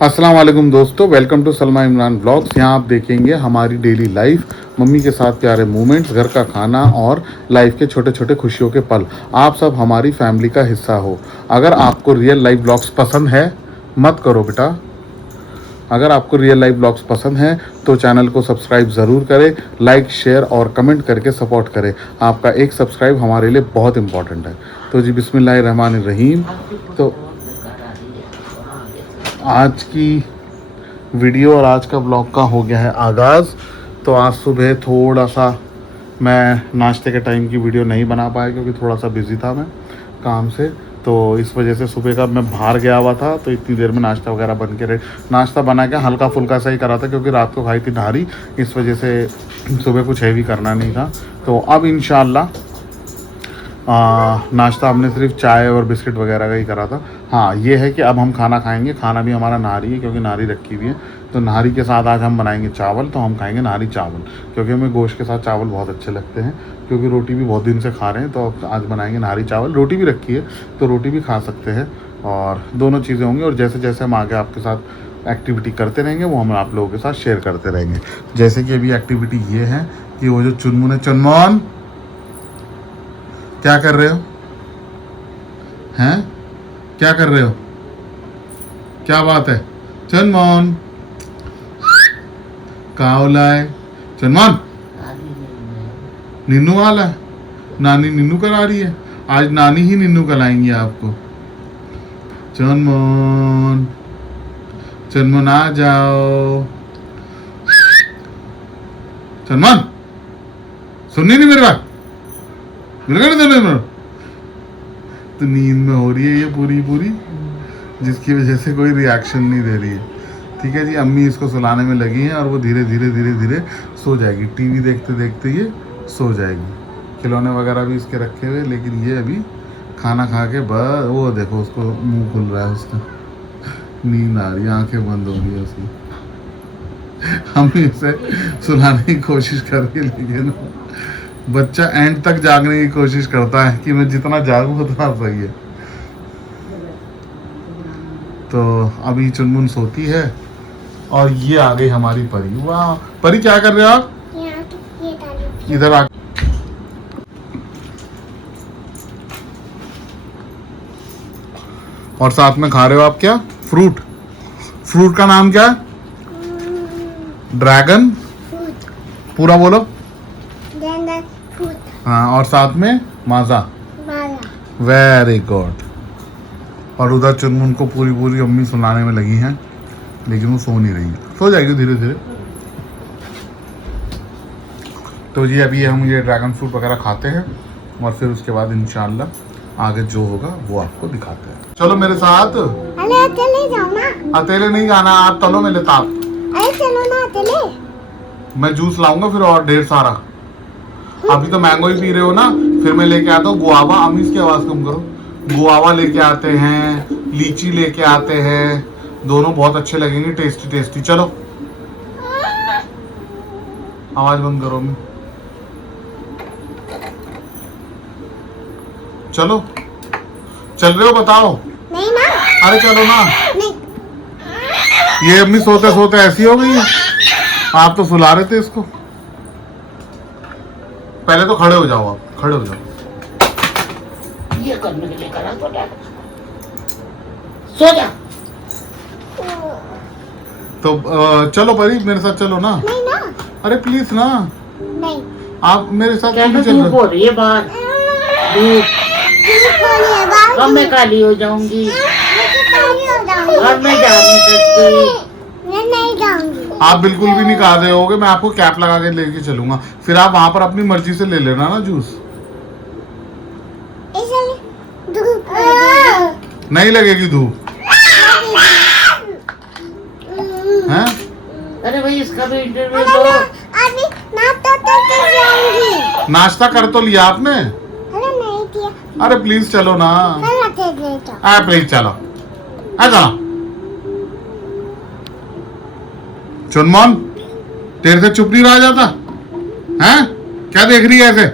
अस्सलाम वालेकुम दोस्तों, welcome to Salma Imran blogs. यहाँ आप देखेंगे हमारी डेली लाइफ, मम्मी के साथ प्यारे मोमेंट्स, घर का खाना और लाइफ के छोटे छोटे खुशियों के पल। आप सब हमारी फैमिली का हिस्सा हो। अगर आपको रियल लाइफ ब्लॉग्स पसंद है, मत करो बेटा, अगर आपको रियल लाइफ ब्लॉग्स पसंद हैं तो चैनल को सब्सक्राइब ज़रूर करें, लाइक शेयर और कमेंट करके सपोर्ट करें। आपका एक सब्सक्राइब हमारे लिए बहुत इंपॉर्टेंट है। तो जी बिस्मिल्लाहिर्रहमानिर्रहीम। तो आज की वीडियो और आज का ब्लॉग का हो गया है आगाज़। तो आज सुबह थोड़ा सा मैं नाश्ते के टाइम की वीडियो नहीं बना पाया क्योंकि थोड़ा सा बिज़ी था मैं काम से। तो इस वजह से सुबह का मैं बाहर गया हुआ था, तो इतनी देर में नाश्ता वगैरह बन के रहे, नाश्ता बना के हल्का फुल्का सा ही करा था क्योंकि रात को खाई थी नहारी, इस वजह से सुबह कुछ हैवी करना नहीं था। तो अब इंशाल्लाह नाश्ता हमने सिर्फ चाय और बिस्किट वगैरह का ही करा था। हाँ, ये है कि अब हम खाना खाएंगे, खाना भी हमारा नारी है क्योंकि नारी रखी हुई है। तो नारी के साथ आज हम बनाएंगे चावल, तो हम खाएंगे नारी चावल क्योंकि हमें गोश्त के साथ चावल बहुत अच्छे लगते हैं, क्योंकि रोटी भी बहुत दिन से खा रहे हैं। तो आज बनाएंगे नारी चावल, रोटी भी रखी है तो रोटी भी खा सकते हैं, और दोनों चीज़ें होंगी। और जैसे जैसे हम आगे आपके साथ एक्टिविटी करते रहेंगे वो हम आप लोगों के साथ शेयर करते रहेंगे। जैसे कि अभी एक्टिविटी ये है कि वो जो चुनमुन है, चुनमोन क्या कर रहे हो हैं, क्या कर रहे हो, क्या बात है चुनमोन, कहाँ होला है चुनमोन? निन्नू वाला है, नानी निन्नू करा रही है, आज नानी ही निन्नू कराएंगी आपको। चुनमोन, चुनमोन आ जाओ, चुनमोन सुननी नहीं मेरी बात, तो नींद में हो रही है ये पूरी पूरी, जिसकी वजह से कोई रिएक्शन नहीं दे रही है। ठीक है जी, अम्मी इसको सुलाने में लगी हैं और वो धीरे धीरे धीरे धीरे सो जाएगी। टीवी देखते देखते ये सो जाएगी। खिलौने वगैरह भी इसके रखे हुए, लेकिन ये अभी खाना खा के बस, वो देखो उसको मुंह खुल रहा है, उसका नींद आ रही है, आंखें बंद हो रही है उसकी। हम इसे सुलाने की कोशिश कर रही है, लेकिन बच्चा एंड तक जागने की कोशिश करता है कि मैं जितना जागूं उतना सही है। तो अभी चुनमुन सोती है और ये आ गई हमारी परी। वाह परी, क्या कर रहे हो आप? इधर आ। और साथ में खा रहे हो आप क्या? फ्रूट। फ्रूट का नाम क्या है? ड्रैगन। पूरा बोलो। हाँ, और साथ में माजा। Very good. और उधर चुनमुन को पूरी पूरी अम्मी सुनाने में लगी हैं, लेकिन वो सो नहीं रही है, सो जाएगी धीरे धीरे। तो जी अभी हम ये ड्रैगन फ्रूट वगैरह खाते हैं और फिर उसके बाद इंशाल्लाह आगे जो होगा वो आपको दिखाते हैं। चलो मेरे साथ। अकेले जाओ ना। अकेले नहीं जाना, आप तलो मेरे ताप। अरे चलो ना अकेले। मैं जूस लाऊंगा फिर और ढेर सारा। अभी तो मैंगो ही पी रहे हो ना, फिर मैं लेके आता हूँ गुआवा। अम्मी इसकी आवाज़ कम करो। गुआवा लेके आते हैं, लीची लेके आते हैं, दोनों बहुत अच्छे लगेंगे, टेस्टी टेस्टी। चलो आवाज बंद करो अम्मी। चलो चल रहे हो, बताओ। नहीं ना। अरे चलो ना। नहीं। ये अम्मी सोते सोते ऐसी हो गई है, आप तो सुला रहे थे इसको। पहले तो खड़े हो जाओ, आप खड़े हो जाओ। ये करने के लिए करा तो सो जा। तो चलो परी मेरे साथ चलो ना। नहीं ना। अरे प्लीज ना, नहीं। आप मेरे साथ क्या क्यों धूप चल हो रहे? रही है बाहर, धूप। अब मैं काली हो जाऊंगी और मैं जा नहीं सकती। मैं नहीं जाऊंगी। आप बिल्कुल भी नहीं खा रहे होगे, मैं आपको कैप लगा के लेके चलूंगा, फिर आप वहां पर अपनी मर्जी से ले लेना ना जूस। धूप नहीं लगेगी धूप हैं? अरे भाई इसका भी इंटरव्यू दो। अभी नाश्ता तो जाऊंगी। नाश्ता कर तो लिया आपने? अरे नहीं किया। अरे प्लीज चलो ना। प्लीज चलो, चलो। चुनमोन तेरे से चुप नहीं रहा जाता हैं? क्या देख रही है ऐसे?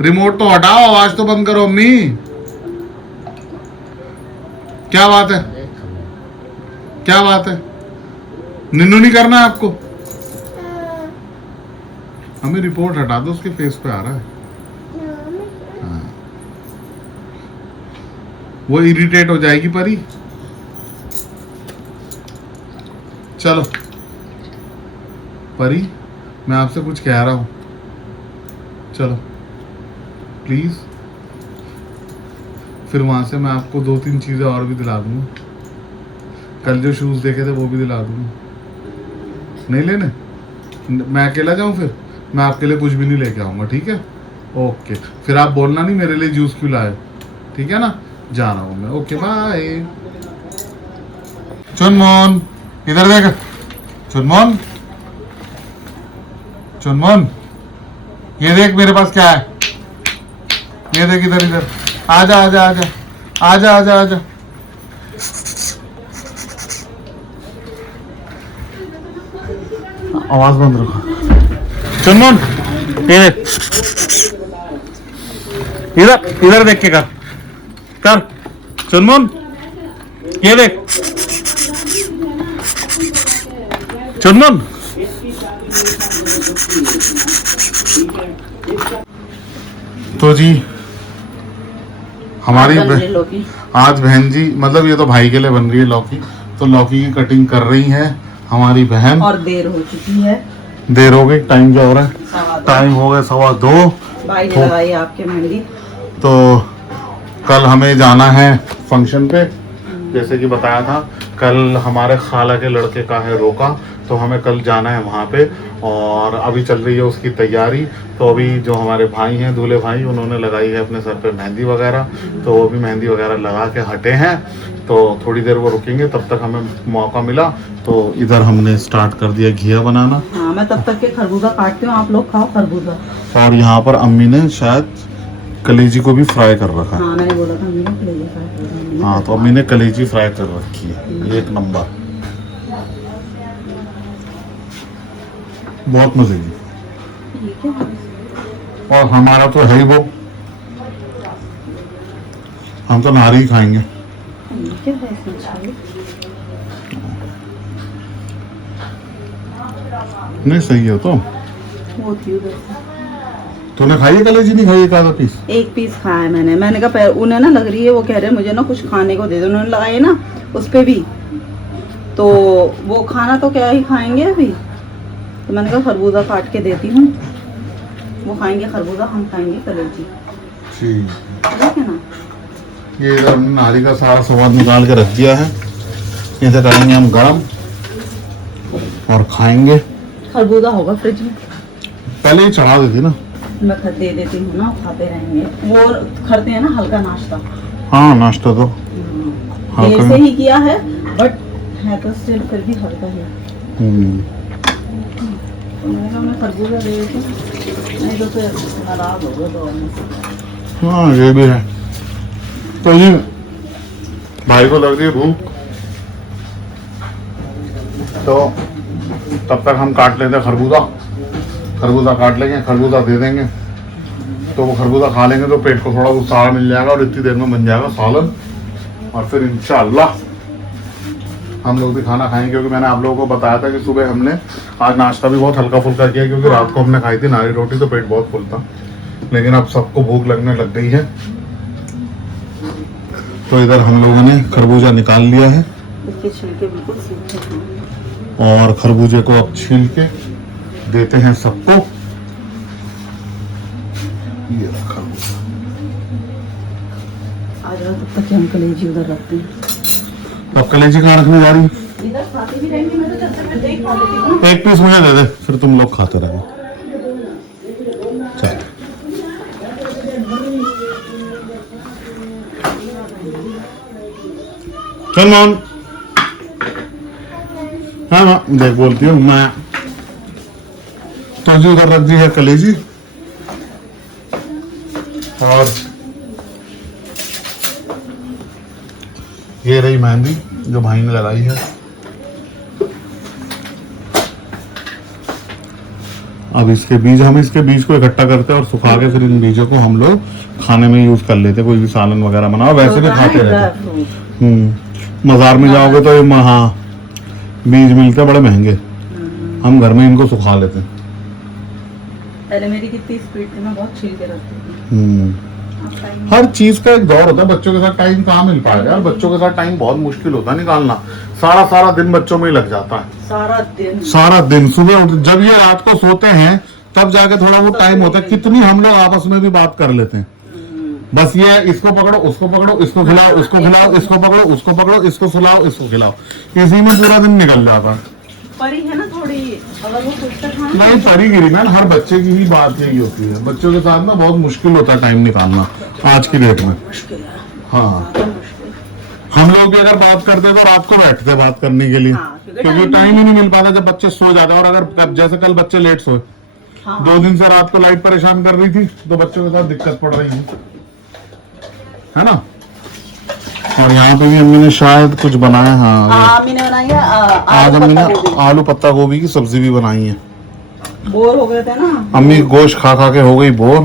रिमोट तो हटाओ, आवाज तो बंद करो अम्मी। क्या बात है? क्या बात है, निन्नू नहीं करना है आपको? हमें रिपोर्ट हटा दो, उसके फेस पे आ रहा है। हाँ। वो इरिटेट हो जाएगी परी। चलो परी, मैं आपसे कुछ कह रहा हूँ, चलो प्लीज। फिर वहां से मैं आपको 2-3 चीजें और भी दिला दूंगा। कल जो शूज देखे थे वो भी दिला दूंगा। नहीं लेने? मैं अकेला जाऊं? फिर मैं आपके लिए कुछ भी नहीं लेके आऊंगा, ठीक है? ओके, फिर आप बोलना नहीं मेरे लिए जूस क्यों लाए, ठीक है ना? जा रहा हूं मैं, ओके बाय। चुनमोन इधर देख, चुनमोन, चुनमोन ये देख मेरे पास क्या है, ये देख इधर इधर, आजा आजा आजा आजा आजा आजा। आवाज बंद रखो। चुनमोन ये देख, इधर इधर देख के कर कर। चुनमोन ये देख, चुनमोन तो जी हमारी आज बहन जी, मतलब ये तो भाई के लिए बन रही है लौकी, तो लौकी की कटिंग कर रही है हमारी बहन। और देर हो चुकी है, देर हो गई, टाइम क्या हो रहा है? टाइम हो गया 2:15। भाई ने लगाई आपके मेहंदी। तो कल हमें जाना है फंक्शन पे, जैसे कि बताया था। कल हमारे खाला के लड़के का है रोका, तो हमें कल जाना है वहाँ पे, और अभी चल रही है उसकी तैयारी। तो अभी जो हमारे भाई हैं, दूल्हे भाई, उन्होंने लगाई है अपने सर पे मेहंदी वगैरह, तो वो भी मेहंदी वगैरह लगा के हटे हैं। तो थोड़ी देर वो रुकेंगे, तब तक हमें मौका मिला तो इधर हमने स्टार्ट कर दिया घिया बनाना। हाँ, मैं तब तक के खरबूजा काटती हूँ, आप लोग खाओ खरबूजा। और यहाँ पर अम्मी ने शायद कलेजी को भी फ्राई कर रखा है। हाँ, मैंने बोला था अम्मी ने कलेजी फ्राई कर रही है। हाँ, तो अम्मी ने कलेजी फ्राई कर रखी है, 1 नंबर, बहुत मजे की। ठीक है। और हमारा तो है ही वो, हम तो नारी ही खाएंगे। ठीक है, इसमें चाहिए। नहीं सही है तो। वो थी उधर से। तूने खाई है कलेजी? नहीं खाई? 1 आधा पीस? 1 पीस खाया मैंने कहा उन्हें ना लग रही है, वो कह रहे मुझे ना कुछ खाने को दे दो, उन्होंने लगाई ना उस पे भी, तो वो खाना तो क्या ही खाएंगे अभी, तो मैंने कहा खरबूजा काट के देती हूँ, वो खाएंगे खरबूजा, हम खाएंगे कलेजी। ठीक है ना? ये इधर हमने नारी का सारा स्वाद निकाल के रख दिया है, इसे करेंगे हम गरम और खाएंगे। खरबूजा होगा फ्रिज में, पहले ही चढ़ा देती ना। मैं दे देती हूँ ना, खाते रहेंगे। वो करते हैं ना हल्का नाश्ता। हाँ, नाश्ता तो देर से ही किया है, बट है तो स्टिल फिर भी हल्का ही। तो मैंने कहा मैं खरबूजा दे देती हूँ, नहीं तो फिर खराब होगा तो में। हाँ, ये भी है। तो ये भाई को लग रही है भूख, तो तब तक हम काट लेते हैं खरबूजा काट लेंगे, खरबूजा दे देंगे, तो वो खरबूजा खा लेंगे तो पेट को थोड़ा बहुत सहारा मिल जाएगा, और इतनी देर में बन जाएगा सालन। और फिर इंशाअल्लाह हम लोग भी खाना खाएंगे, क्योंकि मैंने आप लोगों को बताया था कि सुबह हमने आज नाश्ता भी बहुत हल्का फुल्का किया, क्योंकि रात को हमने खाई थी नारी रोटी, तो पेट बहुत फुल था। लेकिन अब सबको भूख लगने लग गई है, तो इधर हम लोगों ने खरबूजा निकाल लिया है, इसके छिलके बिल्कुल सूखे हैं। और खरबूजे को अब छील के देते हैं सबको। ये रहा खरबूजा। आज तब तक हम कलेजी उधर रखते हैं। अब कलेजी कहाँ रखने जा रही है? इधर खाते भी रहेंगे, मैं तो जब तक मैं खा लेती हूँ। 1 पीस मुझे दे दे, फिर तुम लोग खाते रहो। चल चल मोहन। हाँ माँ, देख बोलती हूँ मैं तो जी उधर रख दी है कलेजी, और ये रही मेहंदी जो भाई ने लगाई है। अब इसके बीज, हम इसके बीज को इकट्ठा करते हैं और सुखा के फिर इन बीजों को हम लोग खाने में यूज कर लेते हैं, कोई भी सालन वगैरह बनाओ, वैसे भी खाते रहते हैं। मजार में जाओगे तो हाँ बीज मिलते हैं बड़े महंगे, हम घर में इनको सुखा लेते हैं। पहले मेरी कितनी स्पीड थी, मैं बहुत छील के रखती थी। अब टाइम हर चीज का एक दौर होता है, बच्चों के साथ टाइम कहाँ मिल पाएगा यार, बच्चों के साथ टाइम बहुत मुश्किल होता है निकालना, सारा दिन बच्चों में ही लग जाता है। सारा दिन सुबह जब ये रात को सोते हैं तब जाके थोड़ा वो टाइम होता है, कितनी हम लोग आपस में भी बात कर लेते हैं। बस ये इसको पकड़ो, उसको पकड़ो, इसको खिलाओ, उसको खिलाओ, इसको पकड़ो, उसको पकड़ो, इसको सुलाओ, इसको खिलाओ, इसी में पूरा दिन निकल जाता है। परी है ना थोड़ी, अगर वो खुद से खाना नहीं परी गिरी मैम, हर बच्चे की ही बात यही होती है, बच्चों के साथ ना बहुत मुश्किल होता है टाइम निकालना आज की डेट में। मुश्किल है, हाँ, ज़्यादा मुश्किल। हम लोग भी अगर बात करते तो रात को बैठते बात करने के लिए, हाँ, क्योंकि टाइम ही नहीं मिल पाता जब बच्चे सो जाते हैं। और अगर जैसे कल बच्चे लेट सोए, हाँ। 2 दिन से रात को लाइट परेशान कर रही थी, तो बच्चों के साथ दिक्कत पड़ रही है ना। और यहाँ पे भी अम्मी ने शायद कुछ बनाया। हाँ, अम्मी ने बनाई है आज अम्मी ने आलू पत्ता गोभी की सब्जी भी बनाई है। बोर हो गए थे ना अम्मी गोश्त खा खा के हो गई बोर,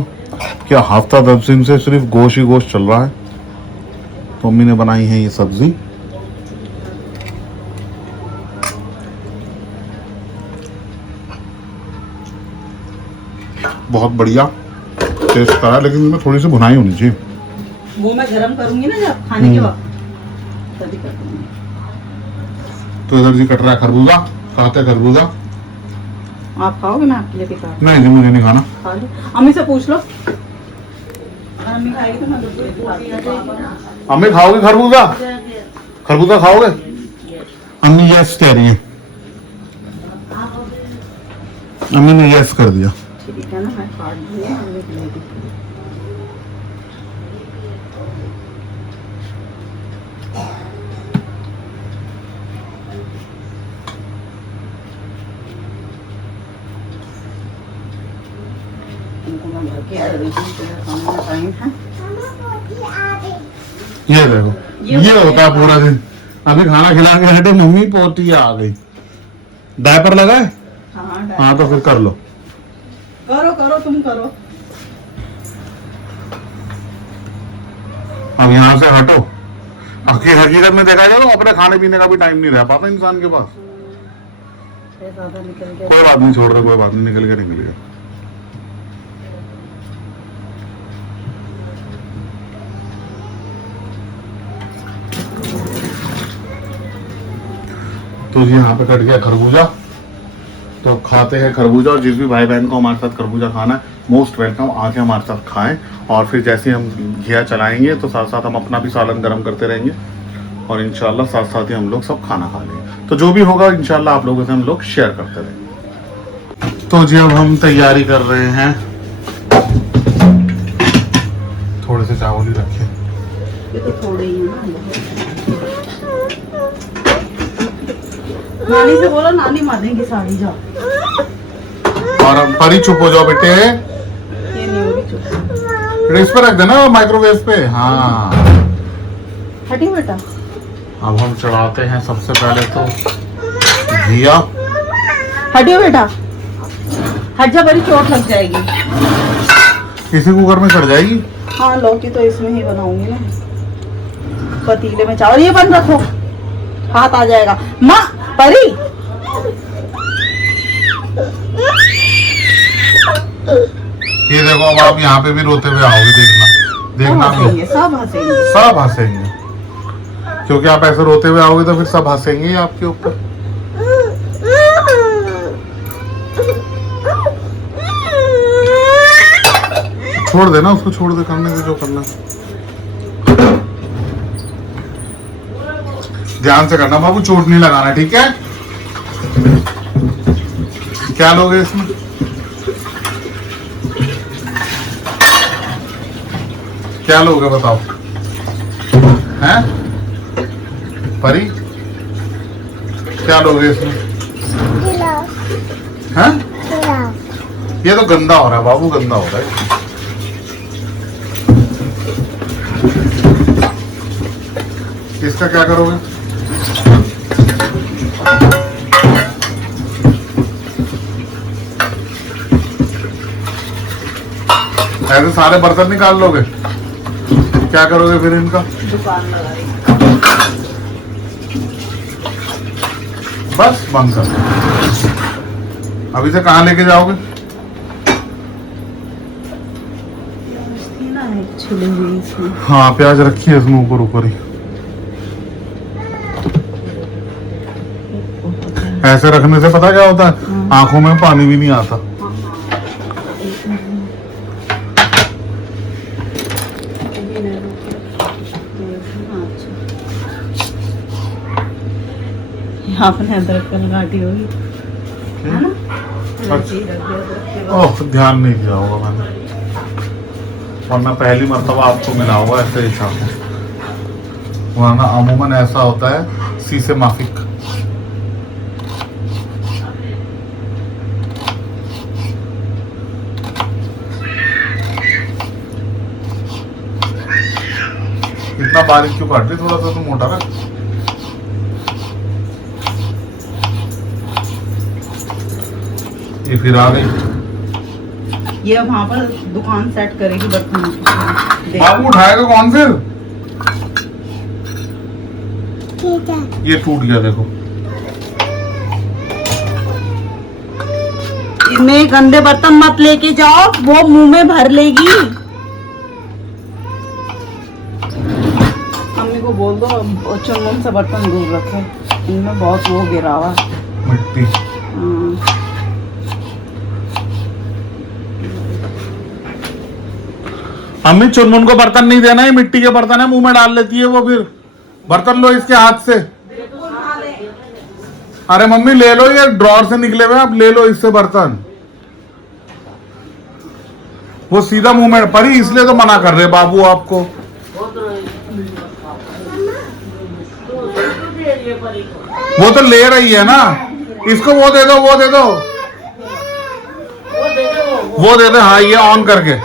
क्या हफ्ता 10 दिन से सिर्फ गोश्त ही गोश्त चल रहा है, तो अम्मी ने बनाई है ये सब्जी। बहुत बढ़िया टेस्ट करा, लेकिन इसमें थोड़ी सी भुनाई होनी चाहिए। वो मैं गरम करूंगी ना जब खाने के वक्त, तभी कर दूंगी। तो इधर जी कट रहा है खरबूजा, खाते हैं खरबूजा। आप खाओगे? मैं आपके लिए भी खा नहीं जी, मुझे नहीं खाना। खा लो, अम्मी से पूछ लो, अगर अम्मी खाएगी तो मैं दूसरी खा। अम्मी खाओगे खरबूजा? खरबूजा खाओगे? अम्मी यस कह रही है, अम्मी ने यस कर दिया। ठीक है ना, मैं काट दूंगी, अम्मी के लिए भी। टाइम है, ये देखो, ये होता है पूरा दिन। अभी खाना खिला के हटे, मम्मी पोती आ गई, डायपर लगा है। हाँ तो फिर कर लो, करो करो, तुम करो। अब यहाँ से हटो। हकीकत में देखा जाए तो अपने खाने पीने का भी टाइम नहीं रह पाता इंसान के पास। ज्यादा निकल गया। कोई बात नहीं, छोड़ दो, कोई बात नहीं, निकल गया निकल गया। तो जी यहाँ पे कट गया खरबूजा, तो खाते हैं खरबूजा। और जिस भी भाई बहन को हमारे साथ खरबूजा खाना है, मोस्ट वेलकम, आके हमारे साथ खाएं। और फिर जैसे ही हम घिया चलाएंगे तो साथ साथ हम अपना भी सालन गर्म करते रहेंगे, और इंशाल्लाह साथ साथ ही हम लोग सब खाना खा लेंगे। तो जो भी होगा इंशाल्लाह आप लोगों से हम लोग शेयर करते रहेंगे। तो जी अब हम तैयारी कर रहे हैं, थोड़े से चावल ही रखे, ये तो थोड़े ही है ना। नानी से बोलो, नानी मारेंगी साड़ी। जाओ, और हम परी चुप हो जाओ बेटे, ये नहीं होगी चुप। इस पे रख देना माइक्रोवेव पे। हाँ, हटी बेटा। अब हम चढ़ाते हैं सबसे पहले तो घिया। हटियो बेटा, हट जा, बड़ी चोट लग जाएगी। इसी कुकर में चढ़ जाएगी। हाँ, लौकी तो इसमें ही बनाऊंगी ना, पतीले में चावल। ये बंद रखो, हाथ आ जाएगा। माँ परी, ये देखो, अब आप यहाँ पे भी रोते हुए आओगे, देखना देखना भी। सब हंसेंगे, सब हंसेंगे, क्योंकि आप ऐसे रोते हुए आओगे तो फिर सब हंसेंगे ही आपके ऊपर। छोड़ देना उसको, छोड़ दे, करने से जो करना। ध्यान से करना बाबू, चोट नहीं लगाना, ठीक है? क्या लोगे इसमें? क्या लोगे बताओ? हैं परी, क्या लोगे इसमें? हैं? ये तो गंदा हो रहा है बाबू, गंदा हो रहा है। इसका क्या करोगे? ऐसे सारे बर्तन निकाल लोगे? क्या करोगे फिर इनका? दुकान लगाएंगे। बस बंद कर। अभी से कहाँ लेके जाओगे? थी ना एक छिली हुई इसमें। हाँ प्याज रखी है इसमें ऊपर ऊपर ही। ऐसे रखने से पता क्या होता है, आंखों में पानी भी नहीं आता। आपने अदरक कल काटी होगी है ना? ओह ध्यान नहीं दिया होगा मैंने, वरना पहली मर्तबा आपको मिला होगा ऐसे ही चाकू, वरना अमूमन ऐसा होता है शीशे माफिक। इतना बारीक क्यों काट रही? थोड़ा सा तो मोटा रख। ये फिर आ गई। ये वहाँ पर दुकान सेट करेगी बर्तन। बाबू उठाएगा कौन फिर? ठीक है। ये टूट गया देखो। इनमें गंदे बर्तन मत लेके जाओ, वो मुंह में भर लेगी। मम्मी को बोल दो चुनमुन से बर्तन दूर रखे, इनमें बहुत वो गिरा हुआ मिट्टी। अम्मी चुनमुन को बर्तन नहीं देना है, मिट्टी के बर्तन है मुंह में डाल लेती है वो, फिर बर्तन लो इसके हाथ से। अरे मम्मी ले लो, ये ड्रॉर से निकले हुए, आप ले लो इससे बर्तन। वो सीधा मुंह में परी, इसलिए तो मना कर रहे बाबू आपको। वो तो ले रही है ना, इसको वो दे दो, वो दे दो, वो दे दो। हाँ ये ऑन करके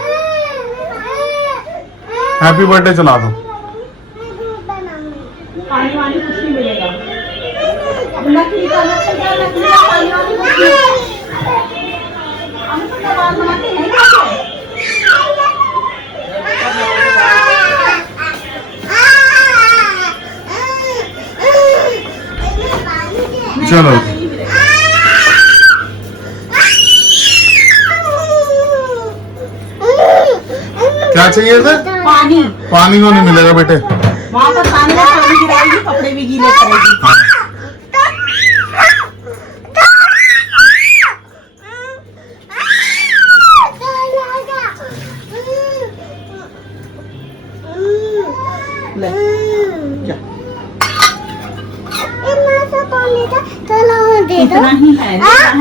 हैप्पी बर्थडे चला दो। पानी वानी कुछ नहीं मिलेगा। नकली का पानी वानी कुछ नहीं। हम तो दवा बनाते हैं क्या? चलो क्या चाहिए थे? पानी। पानी को नहीं मिलेगा बेटे। वहाँ पर पानी में पानी गिराएगी, कपड़े भी गीले करेगी। ले, जा। इतना ही है,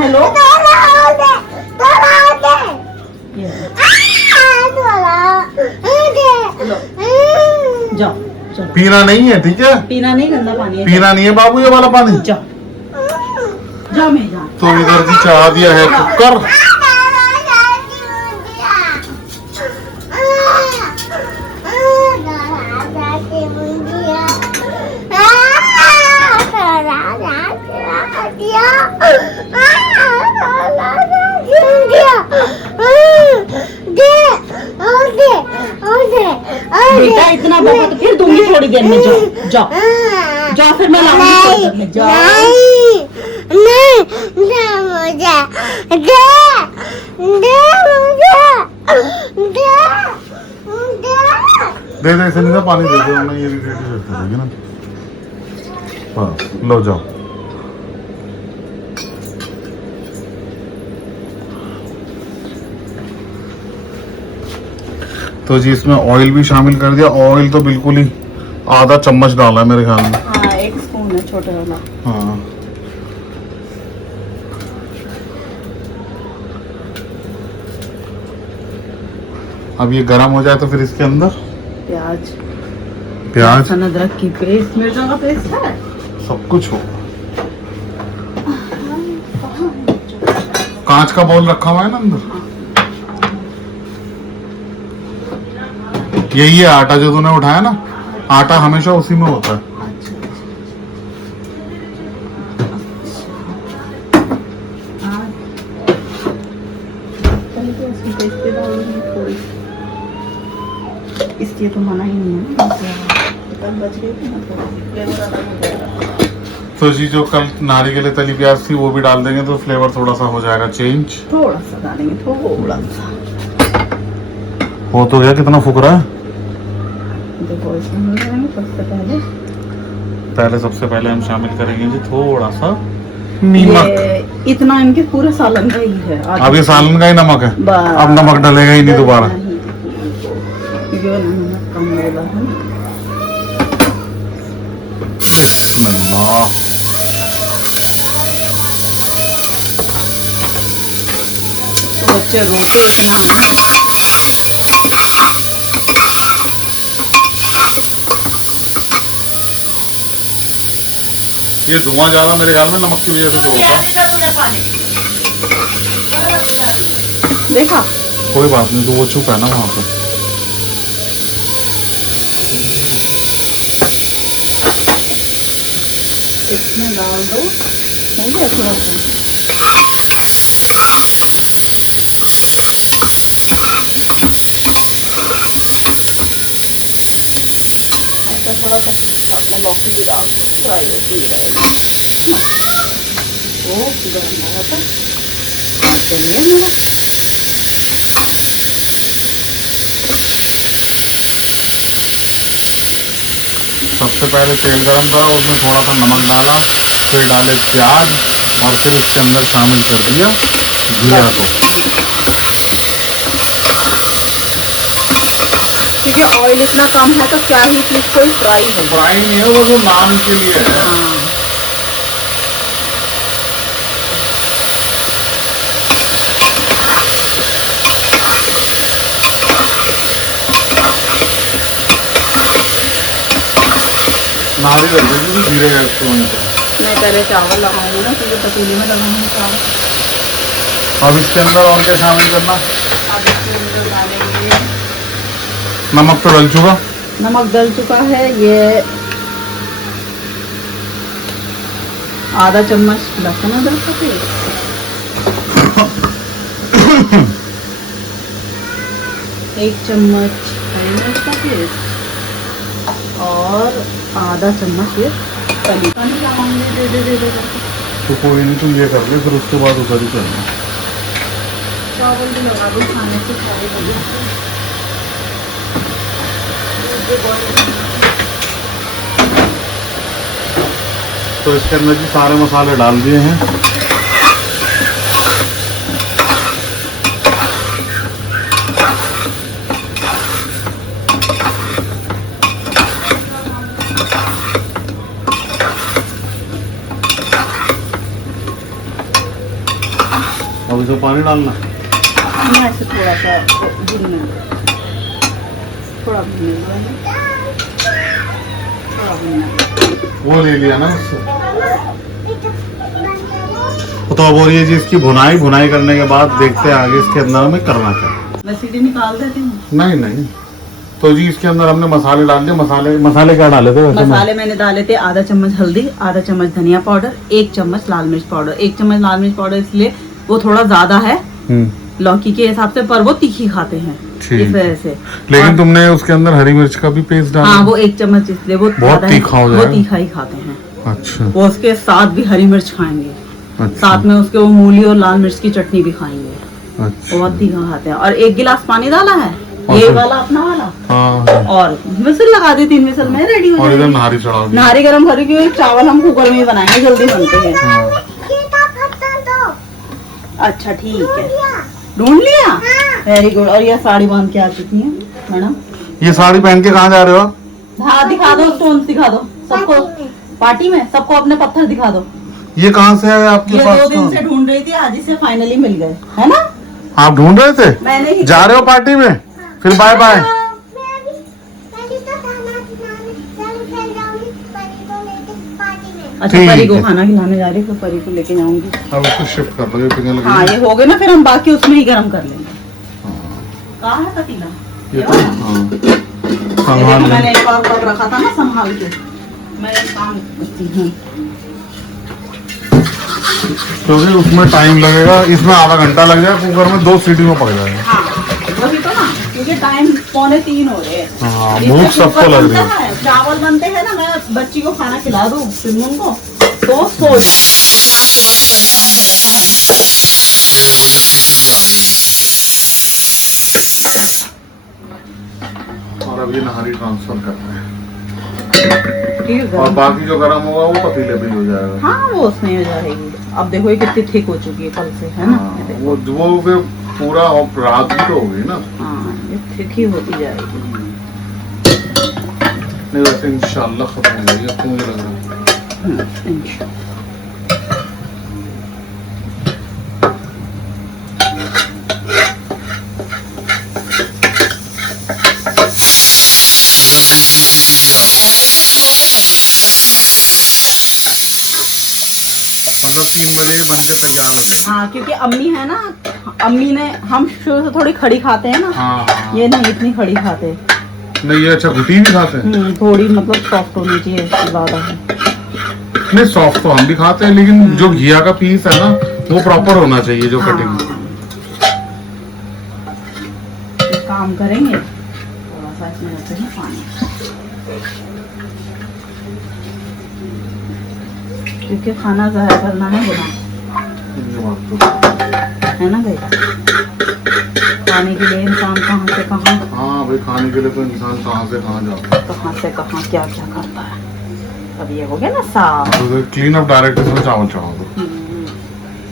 हेलो। जाओ चलो। पीना नहीं है, ठीक है? पीना नहीं, गंदा पानी है। पीना नहीं है बाबू ये वाला पानी। जाओ जाओ, मैं जा। तो इधर भी चढ़ा दिया है कुकर। बेटा इतना बहुत, फिर दूंगी थोड़ी देर में। जाओ जाओ जाओ, फिर मैं लाऊंगी। जाओ दे दे इसे, नहीं पानी दे दो, मैं ये इरिटेट करते रहेगी ना। बस लो जाओ। तो जी इसमें ऑयल भी शामिल कर दिया। ऑयल तो बिल्कुल ही आधा चम्मच डाला है मेरे ख्याल में। हाँ 1 स्पून है छोटे वाला। हाँ अब ये गरम हो जाए तो फिर इसके अंदर प्याज, प्याज, अदरक की पेस्ट, मिर्चों का पेस्ट है, सब कुछ हो। कांच का बाउल रखा हुआ है ना अंदर। यही है आटा जो तूने उठाया ना, आटा हमेशा उसी में होता है। इसलिए तो मना ही नहीं है ना, कल बच गई थी ना, तो फ्लेवर अलग हो जाएगा। तो जी जो कल नारी के लिए तली प्याज थी वो भी डाल देंगे तो फ्लेवर थोड़ा सा हो जाएगा चेंज। थोड़ा सा डालेंगे, थोड़ा सा। हो तो गया, कितना फूक रहा है। देखो इसमें हम डालेंगे सबसे पहले हम शामिल करेंगे जी थोड़ा सा नमक। ये इतना इनके पूरे सालन का ही है। अब ये सालन का ही नमक है, बस। अब नमक डलेगा ही नहीं दोबारा। क्योंकि वो नमक कम बोला है ना। बिस्मिल्लाह। बच्चे रोते इतना है। ये धुआं ज्यादा मेरे ख्याल में नमक की वजह से छोड़ता। देखा, कोई बात नहीं, तो वो चुप है ना वहाँ पे। इसमें डाल दो, हो गया थोड़ा सा। ऐसा थोड़ा सा अपने लौकी भी डाल दो, फ्राई होती भी रहेगी। वो पूरा होता चलिए मेरा। सबसे पहले तेल गरम करा, उसमें थोड़ा सा नमक डाला, फिर डाले प्याज और फिर उसके अंदर शामिल कर दिया जीरा को। क्योंकि ऑयल इतना कम है तो क्या ही चीज कोई फ्राई हो। फ्राई नहीं है वो, जो नान के लिए है। हाँ। नारी रख दीजिए धीरे गैस पे होने पर। मैं पहले चावल लगाऊंगी ना, क्योंकि पतीले में लगाऊंगी चावल। अब इसके अंदर और क्या शामिल करना? अब इसके अंदर डालेंगे, नमक तो डल चुका, नमक डल चुका है। ये आधा चम्मच लहसुन अदरक का पेस्ट, एक चम्मच हरी मिर्च का पेस्ट और आधा चम्मच ये तली का लगाऊंगी। दे तो कोई नहीं, तुम ये कर ले, फिर उसके बाद उधर ही करना। चावल भी लगा दो, खाने से सारे बढ़िया। तो इसके अंदर भी सारे मसाले डाल दिए हैं। अब इसमें पानी डालना, ऐसे थोड़ा सा भुनने दो, थोड़ा भुनने दो, थोड़ा भुनने दो। वो ले लिया ना उससे। तो अब और ये चीज की भुनाई करने के बाद देखते हैं आगे इसके अंदर हमें करना क्या है। मैं सीधी निकाल देती हूँ। नहीं नहीं, तो जी इसके अंदर हमने मसाले डाल दिए। मसाले क्या डाले थे वैसे? मसाले मैंने डाले थे आधा चम्मच हल्दी, आधा चम्मच धनिया पाउडर, 1 चम्मच लाल मिर्च पाउडर। 1 चम्मच लाल मिर्च पाउडर इसलिए वो थोड़ा ज्यादा है लौकी के हिसाब से, पर वो तीखी खाते हैं इस वजह से। लेकिन तुमने उसके अंदर हरी मिर्च का भी पेस्ट डाला? हाँ, वो 1 चम्मच, इसलिए वो बहुत तीखा हो जाएगा। वो तीखा ही खाते हैं। अच्छा। वो उसके साथ भी हरी मिर्च खाएंगे। अच्छा। साथ में उसके वो मूली और लाल मिर्च की चटनी भी खाएंगे। अच्छा। बहुत तीखा खाते हैं। और 1 गिलास पानी डाला है, ये वाला अपना वाला। हाँ। और विसल लगा दी, 3 विसल में रेडी हो जाएगी। नारी चढ़ा दी। नारी गरम करी, क्योंकि चावल हम कुकर में ही बनाएंगे, जल्दी बनते हैं। हाँ। अच्छा ठीक है, ढूंढ लिया। Very good. और ये साड़ी बांध के आ चुकी है मैडम। ये साड़ी पहन के कहाँ जा रहे हो? हाँ दिखा दो, स्टोन दिखा दो सबको, पार्टी में सबको अपने पत्थर दिखा दो। ये कहाँ से है आपके पास? 2 दिन से ढूंढ रही थी, आज इसे फाइनली मिल गए, है ना? आप ढूंढ रहे थे? मैंने ही जा रहे हो पार्टी में? फिर बाय बाय। अच्छा, ठीक परी को है। खाना खिलाने जा रही हूँ, परी को लेके जाऊंगी। अब इसको शिफ्ट कर दो, ये पिघल गई। हाँ, ये हो गए ना, फिर हम बाकी उसमें ही गरम कर लेंगे। हाँ। कहाँ है पतीला? ये ये तो वाला? हाँ। ये संभाल देखो, ले। मैंने एक और कप रखा था ना संभाल के, मैं एक काम करती हूँ। क्योंकि उसमें टाइम लगेगा, इसमें आधा घंटा लग जाएगा, कुकर में 2 सीटी में पक जाएगा। हाँ, वही तो ना, क्योंकि टाइम 2:45 हो रहे हैं। हाँ, इसमें भूख सबको कुकर लग रही बनता है, चावल बनते हैं ना, मैं बच्ची को खाना खिला दूँ सिमरन को, तो सो जाओ, क्या बात करेगा ऐसा है। ये वो जो सीटी भी आ रही है। और अब ये नहारी ट्रांसफर कर रहे हैं ठीक है। और बाकी जो गर्म होगा वो पतीले पे ही हो जाएगा। हाँ वो उसमें हो जाएगी। अब देखो ये कितनी थिक हो चुकी है कल से, है ना? हाँ, ये देखो। वो फिर पूरा रात भी तो होगी ना। हाँ ये थिक ही होती जाएगी। नहीं वैसे इंशाल्लाह खत्म हो जाएगी, आपको मुझे लग रहा है। इंशाल्लाह। गंदी नींद की नींद आ रही है। और इसे स्लो पे कर लो, 10 मिनट के लिए। मतलब 3 बजे बन के तैयार हो जाएगी। हाँ क्योंकि अम्मी है ना, अम्मी ने, हम शुरू से थोड़ी खड़ी खाते हैं ना, हाँ ये नहीं इतनी खड़ी खाते। नहीं ये अच्छा घुटी भी खाते हैं। थोड़ी मतलब सॉफ्ट होनी चाहिए ज्यादा है। नहीं सॉफ्ट तो हम भी खाते हैं, लेकिन जो घिया का पीस है ना वो प्रॉपर होना चाहिए जो कटिंग। एक काम करेंगे, थोड़ा सा इसमें रखते हैं पानी, क्योंकि खाना ज़ाया करना है गुनाह, ये बात तो है ना भाई? खाने के लिए इंसान कहाँ से कहाँ, हाँ भाई खाने के लिए तो इंसान कहाँ से कहाँ जाता है। कहाँ से कहाँ क्या क्या करता है। अब ये हो गया ना साफ। तो क्लीन अप डायरेक्ट इसमें चावल चढ़ा दो।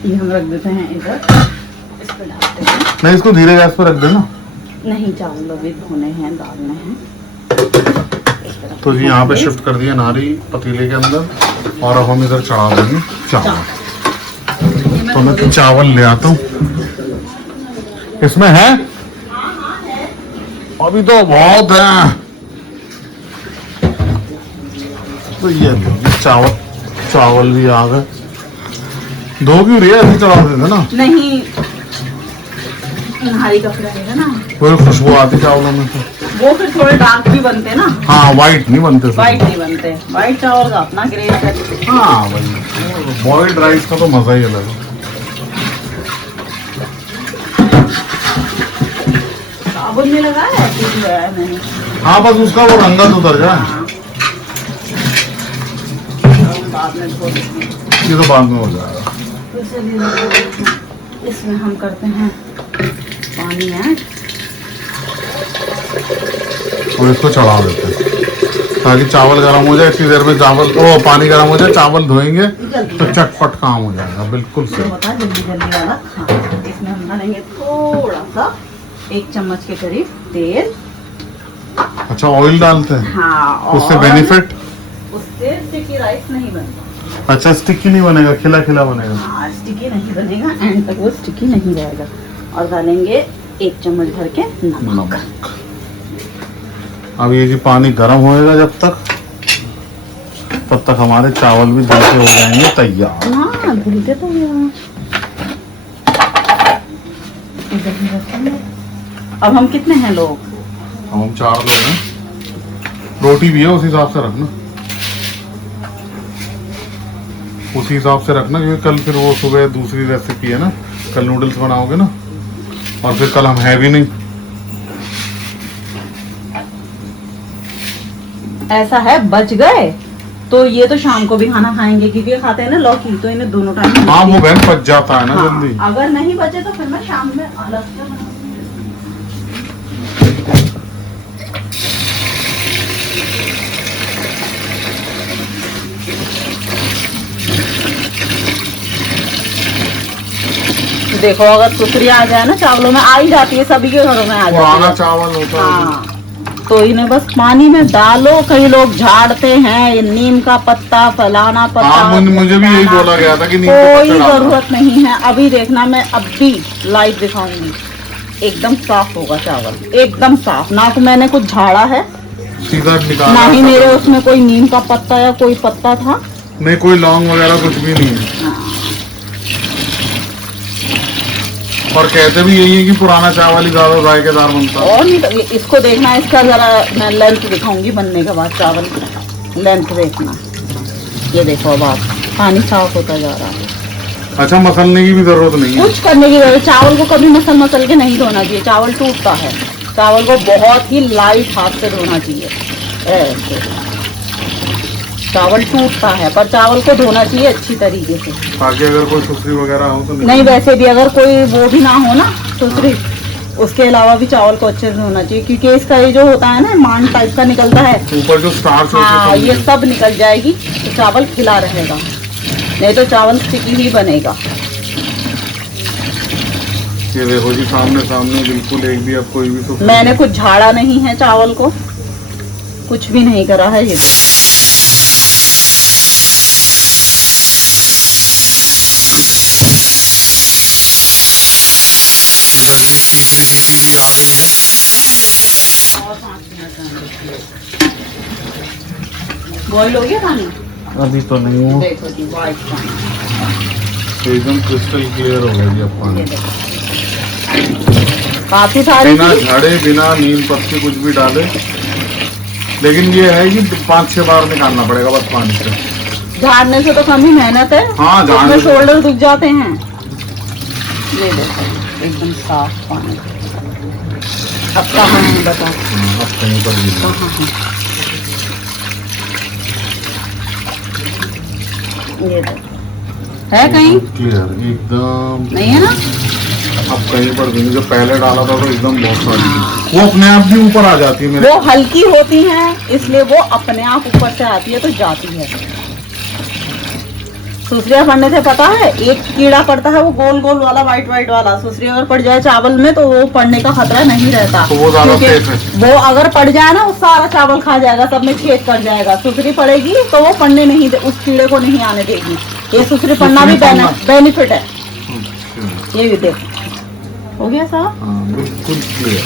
ये हम रख देते हैं इधर, इस पे डालते हैं। नहीं इसको धीरे गैस पर रख देना। नहीं चावल अभी धोने हैं, डालने हैं। तो जी यहाँ पे शिफ्ट कर दिया नारी पतीले के अंदर और अब हम इधर चढ़ा देंगे चावल। तो मैं चावल ले आता हूँ। इसमें है अभी तो बहुत है। तो ये चावल चावल भी आ गए। दो क्यों रही है, ऐसे चढ़ा देते ना। नहीं नहारी का रहेगा ना, कोई खुशबू आती चावलों में से। वो फिर थोड़े डार्क भी बनते हैं ना। हाँ वाइट नहीं बनते। वाइट नहीं बनते, वाइट चावल का अपना ग्रेड है। हाँ भाई बॉइल्ड राइस का तो मजा ही अलग है। साबुन में लगाया है, ऐसे ही लगाया मैंने। हाँ बस उसका वो रंगत उतर जाए। हाँ। बाद में धो देंगे। ये तो बाद में हो जाएगा। तो चलिए इसमें हम करते हैं पानी ऐड और इसको चढ़ा देते हैं ताकि चावल गर्म हो जाए। इतनी देर में चावल ओ पानी गर्म हो जाए, चावल धोएंगे तो चटपट काम हो जाएगा। बिल्कुल जो सही। होता है जल्दी जल्दी वाला। हाँ इसमें हम डालेंगे थोड़ा सा, 1 चम्मच के करीब तेल। अच्छा ऑयल डालते हैं। हाँ और उससे बेनिफिट। उससे स्टिकी राइस नहीं बनता। अच्छा स्टिकी नहीं बनेगा, खिला खिला बनेगा। हाँ स्टिकी नहीं बनेगा, एंड तक वो स्टिकी नहीं रहेगा। और डालेंगे 1 चम्मच भर के नमक। अब ये जी पानी गर्म होएगा जब तक, तब तक हमारे चावल भी जल के हो जाएंगे तैयार। हाँ धुलते तो यहाँ। इधर ही रखेंगे। अब हम कितने हैं लोग? अब हम 4 लोग हैं। रोटी भी है उस हिसाब से रखना, उसी हिसाब से रखना क्योंकि कल फिर वो सुबह दूसरी रेसिपी है ना, कल नूडल्स बनाओगे ना, और फिर कल हम है भी नहीं। ऐसा है बच गए तो ये तो शाम को भी खाना खाएंगे, क्योंकि ये खाते हैं ना लौकी, तो इन्हें दोनों टाइम। हाँ वो बहन पच जाता है ना जल्दी। अगर नहीं बचे तो फिर मैं शाम में अलग से बनाऊंगी। देखो अगर सुसरी आ जाए ना चावलों में, आ ही जाती है, सभी के घरों में आ जाती पुराना है। चावल होता है। हाँ तो इन्हें बस पानी में डालो। कई लोग झाड़ते हैं, ये नीम का पत्ता, फलाना पत्ता। हाँ मुझे भी यही बोला गया था कि नीम के कोई पत्ते डालना। जरूरत नहीं है। अभी देखना, मैं अभी लाइव दिखाऊंगी। एकदम साफ होगा चावल, एकदम साफ। ना तो मैंने कुछ झाड़ा है, सीधा निकाला। ना ही मेरे उसमें कोई नीम का पत्ता या कोई पत्ता था। नहीं कोई लौंग वगैरह कुछ भी नहीं है। और कहते भी यही है कि पुराना चावल ही ज्यादा जायकेदार बनता है। और नहीं तो इसको देखना, इसका जरा मैं लेंथ दिखाऊंगी बनने के बाद। चावल लेंथ देखना, ये देखो अब आप, पानी साफ होता जा रहा है। अच्छा मसलने की भी जरूरत नहीं है। कुछ करने की जरूरत, चावल को कभी मसल के नहीं धोना चाहिए, चावल टूटता है। चावल को बहुत ही लाइट हाथ से धोना चाहिए, ऐसे। चावल टूटता है, पर चावल को धोना चाहिए अच्छी तरीके से। ताकि अगर कोई सुसरी वगैरह हो तो नहीं, वैसे भी अगर कोई वो भी ना हो ना दूसरी, उसके अलावा भी चावल को अच्छे से धोना चाहिए, क्योंकि इसका ये जो होता है ना मान टाइप का निकलता है, ऊपर जो स्टार्च हाँ ये सब निकल जाएगी तो चावल खिला रहेगा, नहीं तो चावल स्टिकी ही बनेगा। ये देखो जी सामने सामने बिल्कुल एक भी अब कोई भी सुसरी। मैंने कुछ झाड़ा नहीं है चावल को, कुछ भी नहीं करा है। ये इधर जी तीसरी दीदी भी आ गई है। बॉईल हो गया पानी? अभी तो नहीं हुआ, देखो जी वाइट पानी एकदम क्रिस्टल क्लियर हो गया जी अब पानी, काफी सारी बिना थी। झाड़े बिना नीम पत्ती कुछ भी डाले। लेकिन ये है कि 5-6 बार निकालना पड़ेगा बस पानी से। झाड़ने से तो कम ही मेहनत है, हाँ, झाड़ने में से- शोल्डर दुख जाते हैं। ये देखो एकदम साफ पानी। अब कहाँ है बता? अब कहीं पर भी नहीं। कहाँ है? ये देखो है कहीं? क्लियर एकदम नहीं है ना? अब कहीं पर भी नहीं। जो पहले डाला था तो एकदम बहुत सारी थी। वो अपने आप भी ऊपर आ जाती है मेरे। वो हल्की होती हैं इसलिए वो अपने आप ऊपर से आती है तो जाती है। सुसरिया पड़ने से पता है, एक कीड़ा पड़ता है वो गोल गोल वाला वाइट वाइट वाला, सुसरी अगर पड़ जाए चावल में तो वो पड़ने का खतरा नहीं रहता, तो वो ज्यादा क्योंकि सेफ है। वो अगर पड़ जाए ना वो सारा चावल खा जाएगा, सब में छेद कर जाएगा। सुसरी पड़ेगी तो वो पड़ने नहीं दे, उस कीड़े को नहीं आने देगी। ये सुसरी पड़ना भी बेनिफिट है। अच्छा, ये भी देखो हो गया साहब। हाँ बिल्कुल क्लियर।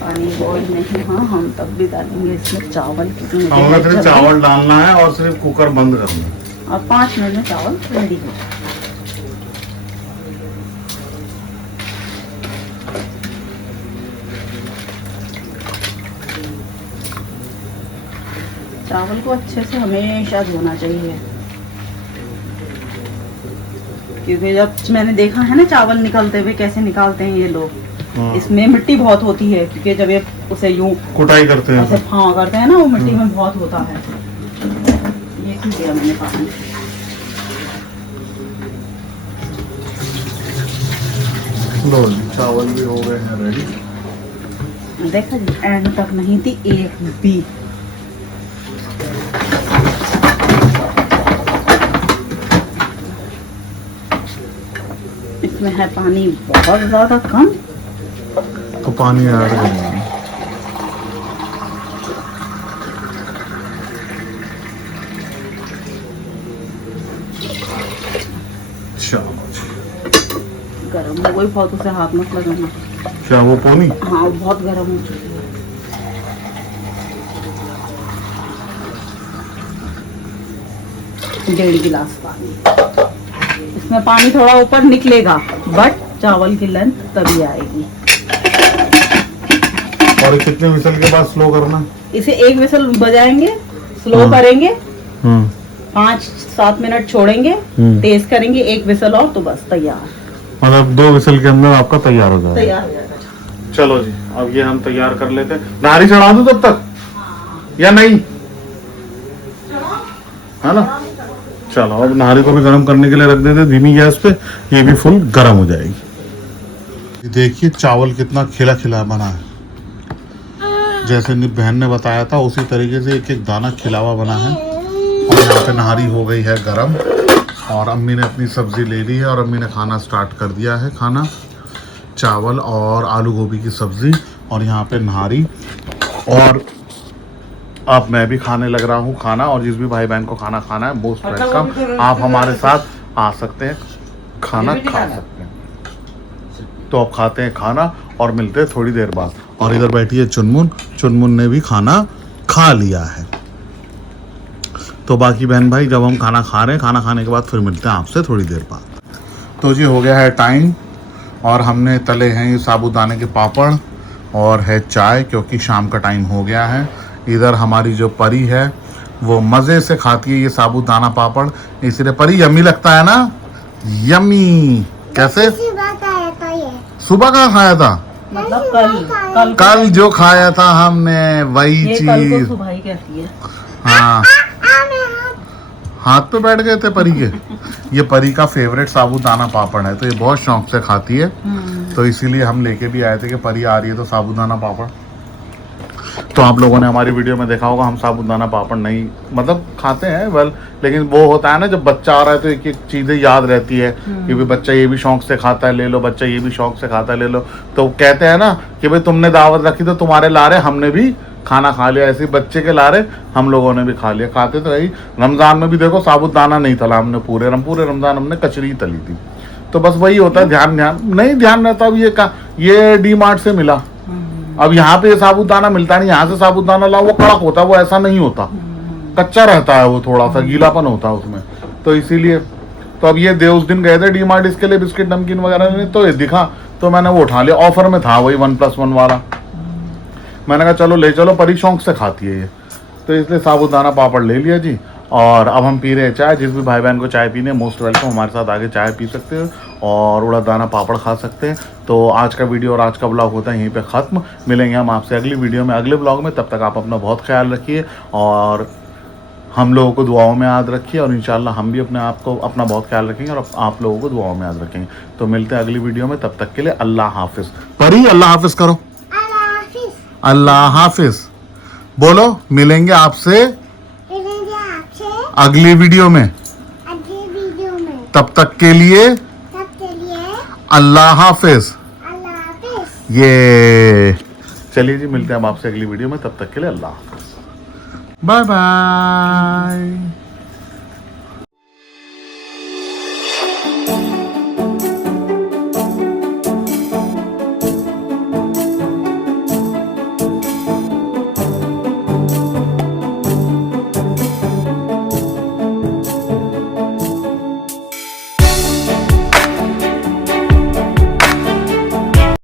पानी बॉईल नहीं, हाँ हम तब भी डालेंगे इसमें चावल, क्योंकि मुझे हमें सिर्फ जब- चावल डालना है और सिर्फ कुकर बंद करना है। और 5 मिनट में चावल रेडी हो। चावल को अच्छे से हमेशा धोना चाहिए, क्योंकि जब मैंने देखा है ना चावल निकलते हुए कैसे निकालते हैं ये लोग, हाँ। इसमें मिट्टी बहुत होती है, क्योंकि जब ये उसे यूं कुटाई करते ऐसे हैं। हाँ करते हैं ना, वो मिट्टी में बहुत होता है। ये क्यों दिया मैंने पानी? लो जी, चावल भी हो गए हैं रेडी। देखा जी एंड तक नहीं थी एक भी। इसमें है पानी बहुत ज्यादा कम, तो पानी ऐड करना है। चलो जी। गर्म हो गई बहुत, उसे हाथ मत लगाना। क्या वो पानी? हाँ वो बहुत गर्म हो चुकी है। डेढ़ गिलास पानी। इसमें पानी थोड़ा ऊपर निकलेगा, बट चावल की लेंथ तभी आएगी। और ये कितने विसल के बाद स्लो करना? इसे 1 विसल बजाएंगे, स्लो करेंगे, 5-7 मिनट छोड़ेंगे, तेज करेंगे 1 विसल और, तो बस तैयार। मतलब 2 विसल के अंदर आपका तैयार हो जाएगा। तैयार हो जाएगा। चलो जी, अब ये हम तैयार कर लेते हैं। नारी चढ़ा दूं तब तक या नहीं, है ना? चलो अब नारी को भी गर्म करने के लिए रख देते धीमी गैस पे, ये भी फुल गर्म हो जाएगी। देखिए चावल कितना खिला खिला बना है, जैसे बहन ने बताया था उसी तरीके से एक एक दाना खिलावा बना है। और यहाँ पे नारी हो गई है गरम, और अम्मी ने अपनी सब्जी ले ली है और अम्मी ने खाना स्टार्ट कर दिया है। खाना चावल और आलू गोभी की सब्जी, और यहाँ पे नारी, और अब मैं भी खाने लग रहा हूँ खाना। और जिस भी भाई बहन को खाना खाना है मोस्ट वेलकम, आप हमारे साथ आ सकते हैं, खाना खा सकते हैं। तो अब खाते हैं खाना और मिलते हैं थोड़ी देर बाद। और इधर बैठी है चुनमुन, चुनमुन ने भी खाना खा लिया है। तो बाकी बहन भाई जब हम खाना खा रहे हैं, खाना खाने के बाद फिर मिलते हैं आपसे थोड़ी देर बाद। तो जी हो गया है टाइम, और हमने तले हैं ये साबूदाने के पापड़, और है चाय, क्योंकि शाम का टाइम हो गया है। इधर हमारी जो परी है वो मज़े से खाती है ये साबूदाना पापड़, इसलिए परी यम्मी लगता है ना? यम्मी। कैसे? इसी बात आया था ये। सुबह कहाँ खाया था? मतलब कल कल जो खाया था हमने वही ये कल को चीज। सुबह ही कहती है। हाँ, हाथ पे बैठ गए थे परी के। ये परी का फेवरेट साबूदाना पापड़ है, तो ये बहुत शौक से खाती है, तो इसीलिए हम लेके भी आए थे कि परी आ रही है तो साबूदाना पापड़। तो आप लोगों ने हमारी वीडियो में देखा होगा, हम साबूदाना पापड़ नहीं मतलब खाते हैं वेल, लेकिन वो होता है ना जब बच्चा आ रहा है तो एक एक चीज़ें याद रहती है कि भाई बच्चा ये भी शौक से खाता है ले लो, बच्चा ये भी शौक से खाता है ले लो। तो कहते हैं ना कि भाई तुमने दावत रखी तो तुम्हारे ला रहे, हमने भी खाना खा लिया, ऐसे बच्चे के ला रहे हम लोगों ने भी खा लिया। खाते तो यही, रमज़ान में भी देखो साबूदाना नहीं तला हमने, पूरे रमज़ान हमने कचरी तली थी। तो बस वही होता है, ध्यान नहीं ध्यान रहता। अब ये डी मार्ट से मिला, अब यहाँ पे ये साबूदाना मिलता नहीं, यहाँ से साबूदाना लाओ वो कड़क होता है, वो ऐसा नहीं होता, कच्चा रहता है, वो थोड़ा सा गीलापन होता है उसमें। तो इसीलिए तो अब ये दे उस दिन गए थे डी मार्ट इसके लिए बिस्किट नमकीन वगैरह ने, तो ये दिखा तो मैंने वो उठा लिया, ऑफर में था वही 1+1 वाला। मैंने कहा चलो ले चलो, परी शौक से खाती है ये, तो इसलिए साबूदाना पापड़ ले लिया जी। और अब हम पी रहे हैं चाय। जिस भी भाई बहन को चाय पीने मोस्ट वेलकम, हमारे साथ आगे चाय पी सकते हो और उड़द दाना पापड़ खा सकते हैं। तो आज का वीडियो और आज का ब्लॉग होता है यहीं पे ख़त्म। मिलेंगे हम आपसे अगली वीडियो में, अगले ब्लॉग में। तब तक आप अपना बहुत ख्याल रखिए और हम लोगों को दुआओं में याद रखिए, और इंशाल्लाह हम भी अपने आप को अपना बहुत ख्याल रखेंगे और आप लोगों को दुआओं में याद रखेंगे। तो मिलते हैं अगली वीडियो में, तब तक के लिए अल्लाह हाफिज़। परी अल्लाह हाफिज़ करो। अल्लाह हाफिज। अल्लाह हाफिज़ बोलो। मिलेंगे आपसे मिलेंगे आपसे अगली वीडियो में, तब तक के लिए अल्लाह हाफिज़। अल्लाह हाफिज। ये चलिए जी, मिलते हैं हम आपसे अगली वीडियो में, तब तक के लिए अल्लाह हाफिज़। Bye bye.